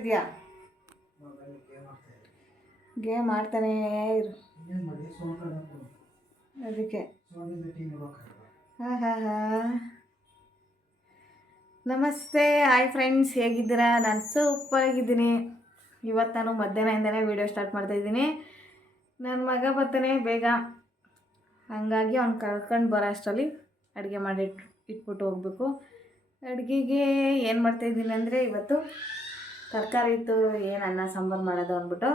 ಇದೆಯಾ ಗೇಮ್ ಆಡ್ತಾನೆ ಇರು. ಅದಕ್ಕೆ. ಹಾಂ ಹಾಂ ನಮಸ್ತೆ, ಹಾಯ್ ಫ್ರೆಂಡ್ಸ್ ಹೇಗಿದ್ದೀರಾ? ನಾನು ಸೂಪರ್ ಆಗಿದ್ದೀನಿ. ಇವತ್ತು ನಾನು ಮಧ್ಯಾಹ್ನದಿಂದನೇ ವೀಡಿಯೋ ಸ್ಟಾರ್ಟ್ ಮಾಡ್ತಾಯಿದ್ದೀನಿ ನನ್ನ ಮಗ ಬರ್ತಾನೆ ಬೇಗ. ಹಾಗಾಗಿ ಅವ್ನು ಕರ್ಕೊಂಡು ಬರೋ ಅಷ್ಟರಲ್ಲಿ ಅಡುಗೆ ಮಾಡಿಟ್ ಇಟ್ಬಿಟ್ಟು ಹೋಗ್ಬೇಕು. ಅಡುಗೆಗೆ ಏನು ಮಾಡ್ತಾಯಿದ್ದೀನಿ ಅಂದರೆ ಇವತ್ತು ತರಕಾರಿ ಇತ್ತು, ಏನು ಅನ್ನ, ಸಾಂಬಾರು ಮಾಡೋದು ಅಂದ್ಬಿಟ್ಟು.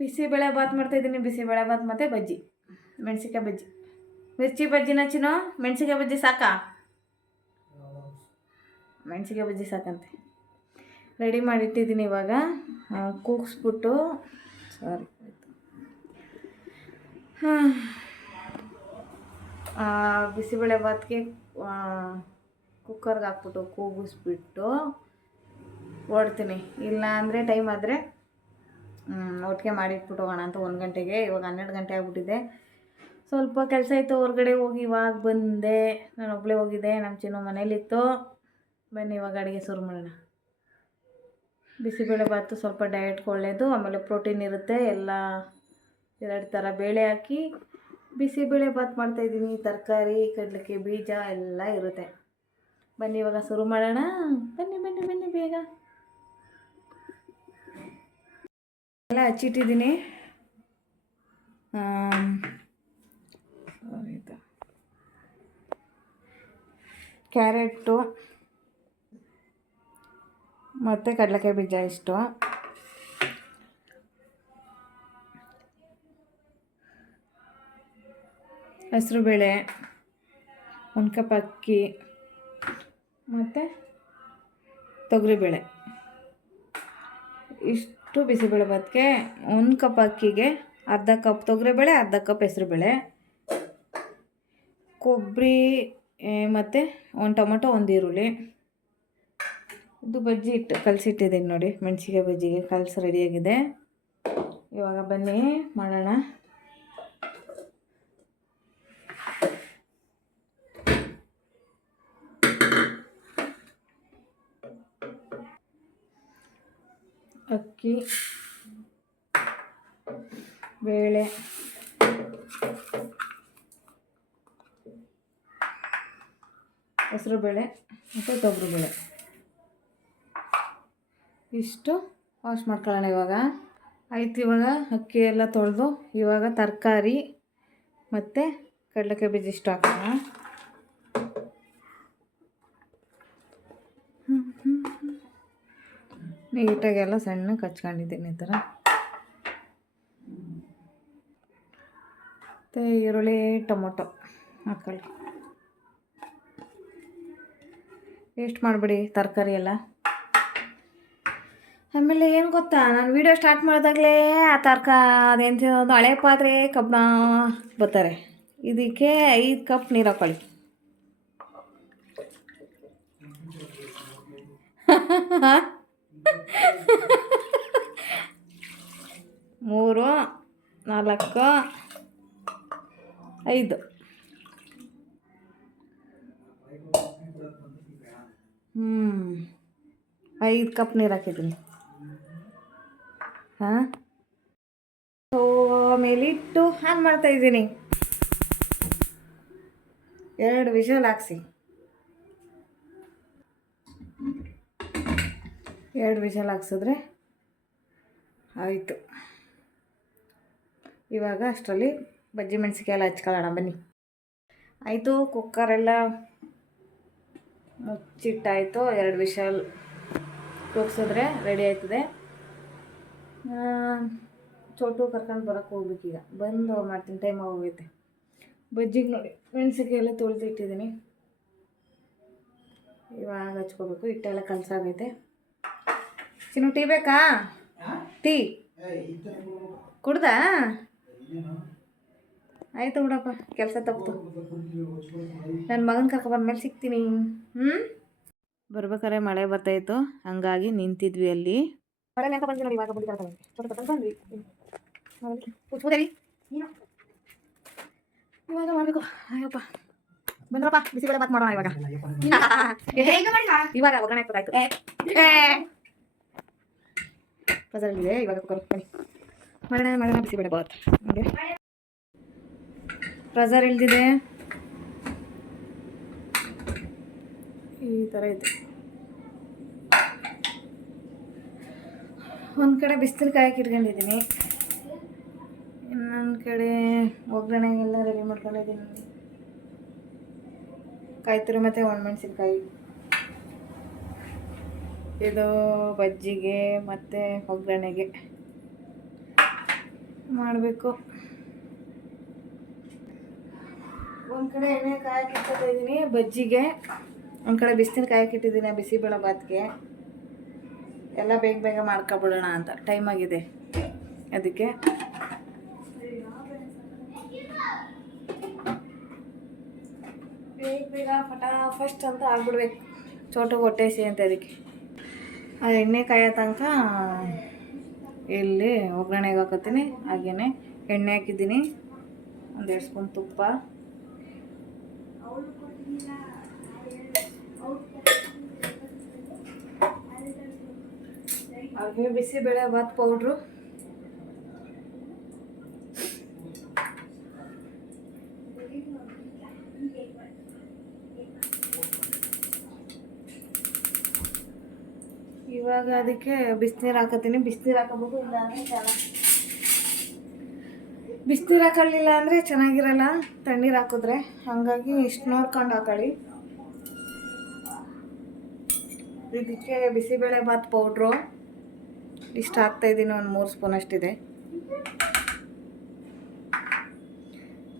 ಬಿಸಿಬೇಳೆ ಬಾತ್ ಮಾಡ್ತಾಯಿದ್ದೀನಿ ಬಿಸಿಬೇಳೆ ಬಾತ್ ಮತ್ತು ಬಜ್ಜಿ ಮೆಣಸಿಕಾಯಿ ಬಜ್ಜಿ. ಮಿರ್ಚಿ ಬಜ್ಜಿನ ಚಿನ್ನೋ ಮೆಣಸಿಕಾಯಿ ಬಜ್ಜಿ ಸಾಕಾ? ಮೆಣಸಿಕಾಯಿ ಬಜ್ಜಿ ಸಾಕಂತೆ. ರೆಡಿ ಮಾಡಿಟ್ಟಿದ್ದೀನಿ ಇವಾಗ. ಕೂಗಿಸ್ಬಿಟ್ಟು ಸಾರಿ ಹಾಂ ಬಿಸಿಬೇಳೆ ಭಾತ್ಗೆ ಕುಕ್ಕರ್ಗೆ ಹಾಕ್ಬಿಟ್ಟು ಕೂಗಿಸ್ಬಿಟ್ಟು ಓಡ್ತೀನಿ. ಇಲ್ಲ ಅಂದರೆ ಟೈಮ್ ಆದರೆ ಒಟ್ಟಿಗೆ ಮಾಡಿಟ್ಬಿಟ್ಟು ಹೋಗೋಣ ಅಂತ ಒಂದು ಗಂಟೆಗೆ. ಇವಾಗ ಹನ್ನೆರಡು ಗಂಟೆ ಆಗಿಬಿಟ್ಟಿದೆ. ಸ್ವಲ್ಪ ಕೆಲಸ ಇತ್ತು, ಹೊರಗಡೆ ಹೋಗಿ ಇವಾಗ ಬಂದೆ. ನಾನು ಒಬ್ಬಳೇ ಹೋಗಿದ್ದೆ ನಮ್ಮ ಚಿನ್ನ ಮನೇಲಿತ್ತು. ಬನ್ನಿ, ಇವಾಗ ಅಡುಗೆ ಶುರು ಮಾಡೋಣ. ಬಿಸಿಬೇಳೆ ಭಾತು ಸ್ವಲ್ಪ ಡಯಟ್ಗೆ ಒಳ್ಳೆಯದು ಆಮೇಲೆ ಪ್ರೋಟೀನ್ ಇರುತ್ತೆ. ಎಲ್ಲ ಎರಡು ಥರ ಬೇಳೆ ಹಾಕಿ, ಬಿಸಿಬೇಳೆ ಭಾತ್ ಮಾಡ್ತಾಯಿದ್ದೀನಿ ತರಕಾರಿ, ಕಡಲೆಕಾಯಿ ಬೀಜ ಎಲ್ಲ ಇರುತ್ತೆ. ಬನ್ನಿ, ಇವಾಗ ಶುರು ಮಾಡೋಣ. ಬನ್ನಿ ಬನ್ನಿ ಬನ್ನಿ, ಬೇಗ. ಎಲ್ಲ ಹಚ್ಚಿಟ್ಟಿದ್ದೀನಿ. ಕ್ಯಾರೆಟು ಮತ್ತು ಕಡಲೆಕಾಯಿ ಬೀಜ ಇಷ್ಟು. ಹೆಸರುಬೇಳೆ ಬೇಳೆ ಕಪ್ ಅಕ್ಕಿ ಮತ್ತು ತೊಗರಿಬೇಳೆ. ಇಷ್ಟು. ಬಿಸಿಬೇಳೆ ಭಾತ್ಗೆ ಒಂದು ಕಪ್ ಅಕ್ಕಿಗೆ ಅರ್ಧ ಕಪ್ ತೊಗರಿಬೇಳೆ ಅರ್ಧ ಕಪ್ ಹೆಸರುಬೇಳೆ ಕೊಬ್ಬರಿ ಮತ್ತು ಒಂದು ಟೊಮೊಟೊ, ಒಂದು ಈರುಳ್ಳಿ. ಇದು ಬಜ್ಜಿ ಇಟ್ಟು ಕಲಸಿಟ್ಟಿದ್ದೀನಿ ನೋಡಿ ಮೆಣಸಿಗೆ ಬಜ್ಜಿಗೆ ಕಲಸಿ ರೆಡಿಯಾಗಿದೆ ಇವಾಗ ಬನ್ನಿ ಮಾಡೋಣ. ಅಕ್ಕಿ, ಬೇಳೆ ಹೆಸರು ಬೇಳೆ ಮತ್ತು ತೊಗರಿಬೇಳೆ. ಇಷ್ಟು ವಾಶ್ ಮಾಡ್ಕೊಳ್ಳೋಣ ಇವಾಗ. ಆಯ್ತು ಇವಾಗ ಅಕ್ಕಿ ಎಲ್ಲ ತೊಳೆದು ಇವಾಗ ತರಕಾರಿ ಮತ್ತು ಕಡಲೆಕಾಯಿ ಬೀಜ ಇಷ್ಟು ಹಾಕೋಣ. ನೀಟಾಗೆಲ್ಲ ಸಣ್ಣಗೆ ಹಚ್ಕೊಂಡಿದ್ದೀನಿ ಈ ಥರ ಮತ್ತು ಈರುಳ್ಳಿ, ಟೊಮೊಟೊ ಹಾಕೊಳ್ಳಿ ವೇಸ್ಟ್ ಮಾಡಿಬಿಡಿ ತರಕಾರಿ ಎಲ್ಲ. ಆಮೇಲೆ ಏನು ಗೊತ್ತಾ, ನಾನು ವೀಡಿಯೋ ಸ್ಟಾರ್ಟ್ ಮಾಡಿದಾಗಲೇ ಆ ತರ್ಕ ಅದೇಂತ ಒಂದು ಹಳೆ ಪಾತ್ರೆ ಕಬ್ಬಣ ಬರ್ತಾರೆ. ಇದಕ್ಕೆ ಐದು ಕಪ್ ನೀರು ಹಾಕೊಳ್ಳಿ ಮೂರು, ನಾಲ್ಕು, ಐದು. ಹ್ಞೂ ಐದು ಕಪ್ ನೀರು ಹಾಕಿದ್ದೀನಿ. ಹಾಂ? ಮೇಲಿಟ್ಟು ಆನ್ ಮಾಡ್ತಾ ಇದ್ದೀನಿ. ಎರಡು ವಿಷಲ್ ಹಾಕ್ಸಿ. ಎರಡು ವಿಷಲ್ ಹಾಕ್ಸಿದ್ರೆ ಆಯಿತು. ಇವಾಗ ಅಷ್ಟರಲ್ಲಿ ಬಜ್ಜಿ ಮೆಣಸಿಕಾಯಿ ಎಲ್ಲ ಹಚ್ಕೊಳ್ಳೋಣ, ಬನ್ನಿ. ಆಯಿತು ಕುಕ್ಕರೆಲ್ಲ ಮುಚ್ಚಿಟ್ಟಾಯಿತು. ಎರಡು ವಿಷಲ್ ಕೂಗ್ಸಿದ್ರೆ ರೆಡಿ ಆಯ್ತದೆ. ಚೋಟು ಕರ್ಕೊಂಡು ಬರೋಕ್ಕೆ ಹೋಗ್ಬೇಕೀಗ ಬಂದು ಮಾಡ್ತೀನಿ ಟೈಮ್ ಆಗೋಗೈತೆ. ಬಜ್ಜಿಗೆ ನೋಡಿ ಮೆಣಸಿಕಾಯಿ ಎಲ್ಲ ತೊಳೆದು ಇಟ್ಟಿದ್ದೀನಿ ಇವಾಗ ಹಚ್ಕೋಬೇಕು, ಹಿಟ್ಟೆಲ್ಲ ಕಲಸಾಗೈತೆ. ಚಿನ್ನು ಟೀ ಬೇಕಾ? ಟೀ. ಕುಡ್ದಾ? ಆಯಿತು ಬಿಡಪ್ಪ ಕೆಲಸ ತಪ್ಪಿತು ನನ್ನ ಮಗನ ಕರ್ಕೊಬಂದ್ಮೇಲೆ ಸಿಗ್ತೀನಿ. ಹ್ಞೂ ಬರ್ಬೇಕಾದ್ರೆ ಮಳೆ ಬರ್ತಾಯಿತ್ತು ಹಂಗಾಗಿ ನಿಂತಿದ್ವಿ ಅಲ್ಲಿ. ಮಳೆ ನೆನಪ ಬಂದ್ವಿ ನೋಡಿ ಇವಾಗ ಬಂದು ಕರ್ಕೊಂಡು ಬಂದ್ವಿ ಬಂದ್ವಿ ಕೂತ್ಕೋದೇವಿ ಇವಾಗ ಮಾಡಬೇಕು. ಅಯ್ಯಪ್ಪ ಬಂದ್ರಪ್ಪ ಬಿಸಿಬೇಳೆ ಬಾತ್ ಮಾಡೋಣ ಇವಾಗ. ಇವಾಗ ಒಗ್ಗರಣೆ ಹಾಕ್ಬೇಕಾಯ್ತು. ಪ್ರೆಸರ್ ಇವಾಗ ಕುಕ್ಕರ್ ಬನ್ನಿ. ಮಾಡೋಣ ಮಾಡೋಣ ಬಿಸಿ ಬಾತ್ ಹಂಗೆ. ಇಳ್ದಿದೆ ಈ ಥರ ಇದೆ. ಒಂದು ಕಡೆ ಬಿಸಿಲು ಕಾಯಕ್ಕೆ ಇಟ್ಕೊಂಡಿದ್ದೀನಿ. ಇನ್ನೊಂದು ಕಡೆ ಒಗ್ಗರಣೆಗೆಲ್ಲ ರೆಡಿ ಮಾಡ್ಕೊಂಡಿದ್ದೀನಿ. ಕಾಯಿ ಮತ್ತು ಒಣಮೆಣಸಿನ್ಕಾಯಿ ಇದು ಬಜ್ಜಿಗೆ ಮತ್ತು ಒಗ್ಗರಣೆಗೆ ಮಾಡಬೇಕು. ಒಂದು ಕಡೆ ಎಣ್ಣೆ ಕಾಯಕ್ಕೆ ಕಿಟ್ಟಿದ್ದೀನಿ ಬಜ್ಜಿಗೆ ಒಂದು ಕಡೆ ಬಿಸಿನ ಕಾಯಕ್ಕೆ ಇಟ್ಟಿದ್ದೀನಿ ಬಿಸಿಬೇಳೆ ಎಲ್ಲ ಬೇಗ ಬೇಗ ಮಾಡ್ಕೊಬಿಡೋಣ ಅಂತ. ಟೈಮ್ ಆಗಿದೆ ಅದಕ್ಕೆ. ಬೇಗ ಬೇಗ ಫಟಾ ಫಸ್ಟ್ ಅಂತ ಆಗ್ಬಿಡ್ಬೇಕು. ಚೋಟು ಹೊಟ್ಟೆಸಿ ಅಂತ ಅದಕ್ಕೆ. ಅದು ಎಣ್ಣೆ ಕಾಯೋ ತನಕ ಇಲ್ಲಿ ಒಗ್ಗರಣೆಗೆ ಹಾಕೋತೀನಿ ಹಾಗೇನೆ ಎಣ್ಣೆ ಹಾಕಿದ್ದೀನಿ. ಒಂದೆರಡು ಸ್ಪೂನ್ ತುಪ್ಪ. ಹಾಗೆ ಬಿಸಿಬೇಳೆ ಭಾತ್ ಪೌಡ್ರು. ಇವಾಗ ಅದಕ್ಕೆ ಬಿಸಿನೀರು ಹಾಕತ್ತೀನಿ. ಬಿಸಿನೀರು ಹಾಕೋಬೇಕು ಇಲ್ಲ ಅಂದರೆ ಚೆನ್ನಾಗಿ ಬಿಸಿನೀರು ಹಾಕೊಳ್ಳಿಲ್ಲ ಅಂದರೆ ಚೆನ್ನಾಗಿರಲ್ಲ ತಣ್ಣೀರು ಹಾಕಿದ್ರೆ. ಹಾಗಾಗಿ ಇಷ್ಟು ನೋಡ್ಕೊಂಡು ಹಾಕೊಳ್ಳಿ ಇದಕ್ಕೆ ಬಿಸಿಬೇಳೆ ಭಾತ್ ಪೌಡ್ರು. ಇಷ್ಟು ಹಾಕ್ತಾಯಿದ್ದೀನಿ ಒಂದು ಮೂರು ಸ್ಪೂನ್ ಅಷ್ಟಿದೆ.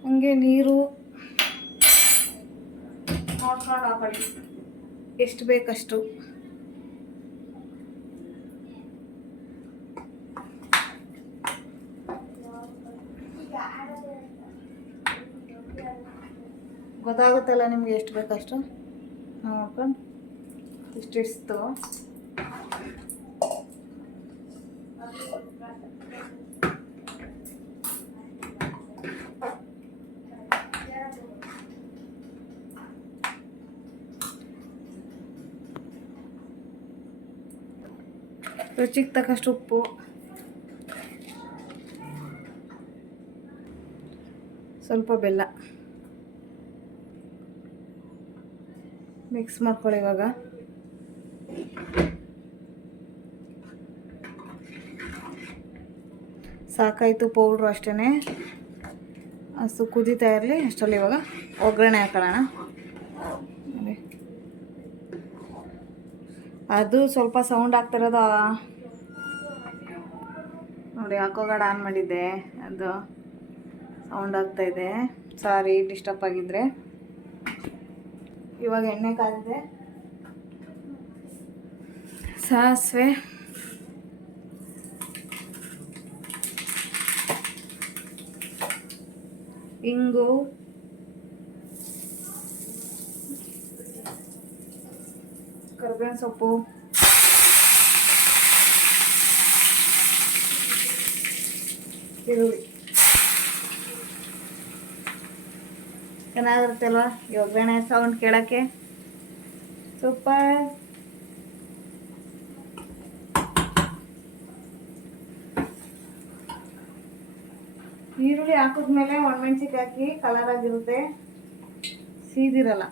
ಹಂಗೆ ನೀರು ನೋಡ್ಕೊಂಡು ಹಾಕೊಳ್ಳಿ ಎಷ್ಟು ಬೇಕಷ್ಟು. ಗೊತ್ತಾಗುತ್ತಲ್ಲ ನಿಮ್ಗೆ ಎಷ್ಟು ಬೇಕಷ್ಟು? ನೋಡ್ಕೊಂಡು ಇಷ್ಟಿಷ್ಟು ರುಚಿಗೆ ತಕ್ಕಷ್ಟು ಉಪ್ಪು. ಸ್ವಲ್ಪ ಬೆಲ್ಲ. ಮಿಕ್ಸ್ ಮಾಡ್ಕೊಳ್ಳಿ ಇವಾಗ. ಸಾಕಾಯಿತು ಪೌಡ್ರು ಅಷ್ಟೇ ಅಷ್ಟು ಕುದೀತಾ ಇರಲಿ, ಅಷ್ಟರಲ್ಲಿ ಇವಾಗ ಒಗ್ಗರಣೆ ಹಾಕೋಣ ಅದು ಸ್ವಲ್ಪ ಸೌಂಡ್ ಆಗ್ತಿರೋದು ನೋಡಿ, ಹಾಕೋಗಾಡ ಆನ್ ಮಾಡಿದ್ದೆ. ಅದು ಸೌಂಡ್ ಆಗ್ತಾ ಇದೆ. ಸಾರಿ ಡಿಸ್ಟರ್ಬ್ ಆಗಿದ್ರೆ. ಇವಾಗ ಎಣ್ಣೆ ಕಾದಿದೆ ಸಾಸಿವೆ ಇಂಗು ಕರ್ಬೇವಿನ ಸೊಪ್ಪು ಈರುಳ್ಳಿ ಚೆನ್ನಾಗಿರುತ್ತೆ ಅಲ್ವಾ ಈ ಒಗ್ಗರಣೆ ಸೌಂಡ್ ಕೇಳೋಕ್ಕೆ. ಸೂಪರ್ ಈರುಳ್ಳಿ ಹಾಕಿದ್ಮೇಲೆ ಒಣಮೆಣ್ಸಿಗೆ ಹಾಕಿ ಕಲರ್ ಆಗಿರುತ್ತೆ. ಸೀದಿರಲ್ಲ.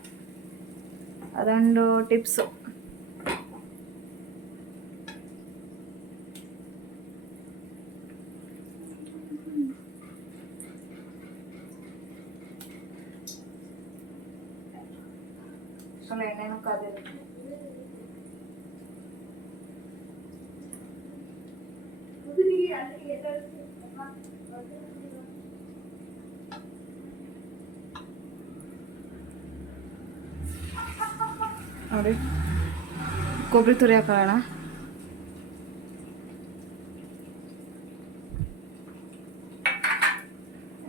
ಅದೊಂದು ಟಿಪ್ಸು ಸ್ವಲ್ಪ ಎಣ್ಣೆನೂ ಕಾದಿರುತ್ತೆ ನೋಡಿ ಕೊಬ್ಬರಿ ತುರಿ ಹಾಕೋಣ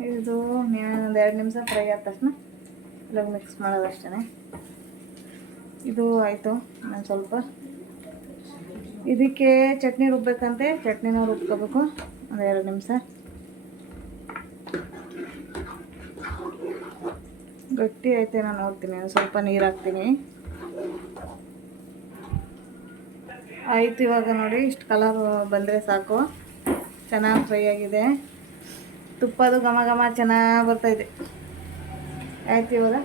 ಇದು ಒಂದು ಎರಡು ನಿಮಿಷ ಫ್ರೈ ಆದ ತಕ್ಷಣ ಇವಾಗ ಮಿಕ್ಸ್ ಮಾಡೋದು ಅಷ್ಟೇ ಇದು ಆಯಿತು ನಾನು ಸ್ವಲ್ಪ ಇದಕ್ಕೆ ಚಟ್ನಿ ರುಬ್ಬೇಕಂತೆ ಚಟ್ನಿನ ರುಬ್ಕೋಬೇಕು ಒಂದು ಎರಡು ನಿಮಿಷ ಗಟ್ಟಿ ಐತೆ ನಾನು ನೋಡ್ತೀನಿ ಸ್ವಲ್ಪ ನೀರು ಹಾಕ್ತೀನಿ ಆಯಿತು ಇವಾಗ ನೋಡಿ, ಇಷ್ಟು ಕಲರ್ ಬಂದರೆ ಸಾಕು. ಚೆನ್ನಾಗಿ ಫ್ರೈ ಆಗಿದೆ. ತುಪ್ಪದು ಘಮ ಘಮ ಚೆನ್ನಾಗಿ ಬರ್ತಾಯಿದೆ ಆಯ್ತು ಇವಾಗ?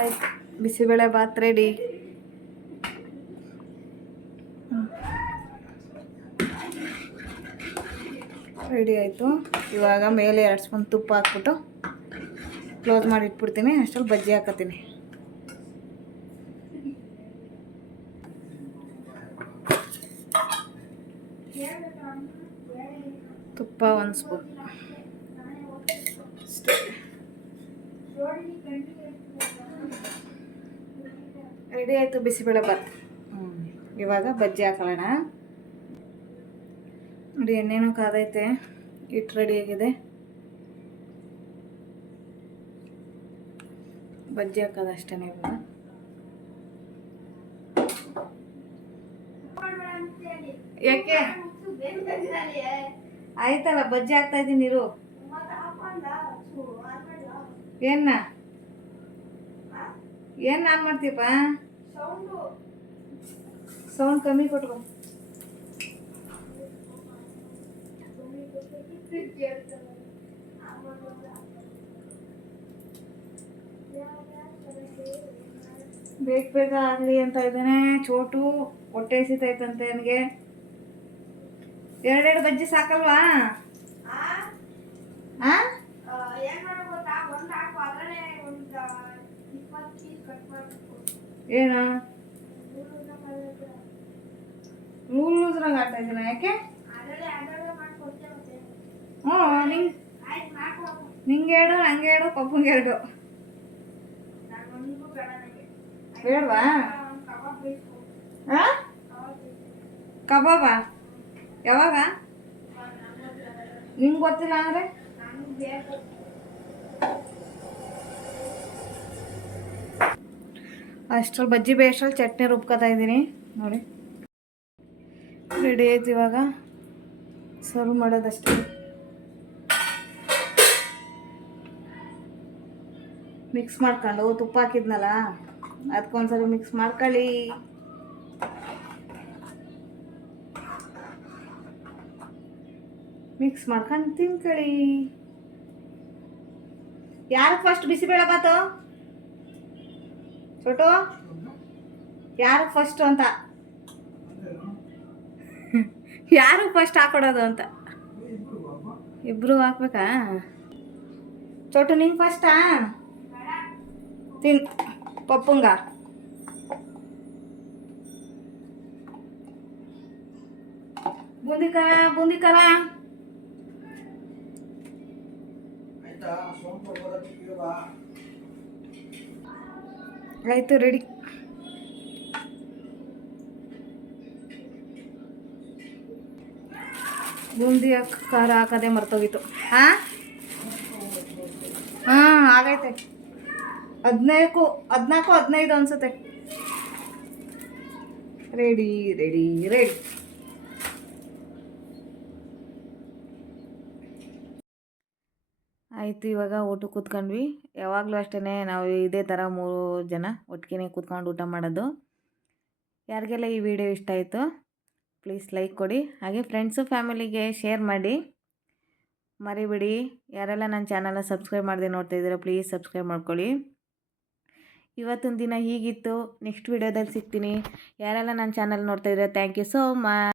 ಆಯ್ತು. ಬಿಸಿಬೇಳೆ ಬಾತ್ ರೆಡಿ ರೆಡಿ ಆಯಿತು. ಇವಾಗ ಮೇಲೆ ಎರಡು ಸ್ಪೂನ್ ತುಪ್ಪ ಹಾಕ್ಬಿಟ್ಟು ಕ್ಲೋಸ್ ಮಾಡಿ ಇಟ್ಬಿಡ್ತೀನಿ. ಅಷ್ಟರಲ್ಲಿ ಬಜ್ಜಿ ಹಾಕತ್ತೀನಿ. ತುಪ್ಪ ಒಂದು ಸ್ಪೂನ್ ರೆಡಿ ಆಯಿತು ಬಿಸಿಬೇಳೆ ಬಾತ್. ಇವಾಗ ಬಜ್ಜಿ ಹಾಕೊಳ್ಳೋಣ. ನೋಡಿ ಎಣ್ಣೆನೂ ಕಾದೈತೆ ಹಿಟ್ಟು ರೆಡಿಯಾಗಿದೆ ಬಜ್ಜಿ ಹಾಕೋದು ಅಷ್ಟೇ ಇವಾಗ ಯಾಕೆ? ಆಯ್ತಲ್ಲ ಬಜ್ಜಿ ಹಾಕ್ತಾ ಇದ್ದೀನಿ ಇರು. ಏನ ಏನ್ ನಾನ್ ಮಾಡ್ತೀಯಪ್ಪ? ಸೌಂಡ್. ಕಮ್ಮಿ ಕೊಟ್ಕೊ. ಬೇಗ ಬೇಗ ಆಗಲಿ ಅಂತ ಇದ್ದಾನೆ. ಚೋಟು ಹೊಟ್ಟೆ ಸಿತೈತಂತೆ ನನಗೆ. ಎರಡೆರಡು ಬಜ್ಜಿ ಸಾಕಲ್ವಾ? ಏನು? ಲೂಸ್ ಲೂಸ್ರಂಗೆ ಆಡ್ತಾ ಇದ್ದೀನ ಯಾಕೆ? ಹ್ಞೂ, ನಿಂಗೆ ನಿಂಗೆ ಎರಡು, ನಂಗೆ ಹೇಳು ಪಪ್ಪಂಗೆ ಎರಡು. ಬೇಡವಾ? ಹಾಂ ಕಬಾಬ? ಯಾವಾಗ? ನಿಂಗೆ ಗೊತ್ತಿಲ್ಲ ಅಂದರೆ? ಅಷ್ಟ್ರಲ್ಲಿ ಬಜ್ಜಿ ಬೇಷ್ಟ್ರಲ್ಲಿ ಚಟ್ನಿ ರುಬ್ಕೊತಾ ಇದ್ದೀನಿ. ನೋಡಿ. ರೆಡಿ ಆಯ್ತು ಇವಾಗ. ಸರ್ವ್ ಮಾಡೋದಷ್ಟೇ. ಮಿಕ್ಸ್ ಮಾಡ್ಕೊಂಡು. ತುಪ್ಪ ಹಾಕಿದ್ನಲ್ಲ? ಅದಕ್ಕೊಂದ್ಸರಿ ಮಿಕ್ಸ್ ಮಾಡ್ಕೊಳ್ಳಿ. ಮಿಕ್ಸ್ ಮಾಡ್ಕೊಂಡು ತಿನ್ಕೊಳ್ಳಿ. ಯಾರು ಫಸ್ಟ್ ಬಿಸಿಬೇಳೆ ಬಾತು ಚೋಟು ಯಾರು ಫಸ್ಟ್ ಅಂತ ಯಾರು ಫಸ್ಟ್ ಹಾಕೊಡೋದು ಅಂತ ಇಬ್ರು ಹಾಕ್ಬೇಕಾ ಚೋಟು ನಿಂಗೆ ಫಸ್ಟಾ ತಿನ್ ಪಪ್ಪಂಗ ಬೂಂದಿ ಖರ ಬೂಂದಿ ಖರ ಆಯ್ತು ರೆಡಿ ಬೂಂದಿ ಖಾರ ಹಾಕೋದೆ ಮರ್ತೋಗಿತ್ತು. ಹಾಂ? ಹಾಂ, ಆಗೈತೆ. ಹದಿನೈದು ಹದಿನಾಲ್ಕು, ಹದಿನೈದು ಅನಿಸುತ್ತೆ. ರೆಡಿ ರೆಡಿ ರೆಡಿ ಆಯಿತು, ಇವಾಗ ಊಟಕ್ಕೆ ಕೂತ್ಕೊಂಡ್ವಿ. ಯಾವಾಗಲೂ ಅಷ್ಟೇ ನಾವು ಇದೇ ಥರ ಮೂರು ಜನ ಒಟ್ಟಿಗೆ ಕೂತ್ಕೊಂಡು ಊಟ ಮಾಡೋದು. ಯಾರಿಗೆಲ್ಲ ಈ ವಿಡಿಯೋ ಇಷ್ಟ ಆಯಿತು, ಪ್ಲೀಸ್ ಲೈಕ್ ಕೊಡಿ. ಹಾಗೆ ಫ್ರೆಂಡ್ಸು ಫ್ಯಾಮಿಲಿಗೆ ಶೇರ್ ಮಾಡಿ. ಮರಿಬಿಡಿ. ಯಾರೆಲ್ಲ ನನ್ನ ಚಾನಲ್ನ ಸಬ್ಸ್ಕ್ರೈಬ್ ಮಾಡದೆ ನೋಡ್ತಾ ಇದ್ದೀರಾ, ಪ್ಲೀಸ್ ಸಬ್ಸ್ಕ್ರೈಬ್ ಮಾಡ್ಕೊಳ್ಳಿ. ಇವತ್ತಿನ ದಿನ ಹೀಗಿತ್ತು. ನೆಕ್ಸ್ಟ್ ವಿಡಿಯೋದಲ್ಲಿ ಸಿಗ್ತೀನಿ. ಯಾರೆಲ್ಲ ನನ್ನ ಚಾನಲ್ ನೋಡ್ತಾ ಇದ್ದೀರಾ ಥ್ಯಾಂಕ್ ಯು ಸೋ ಮಚ್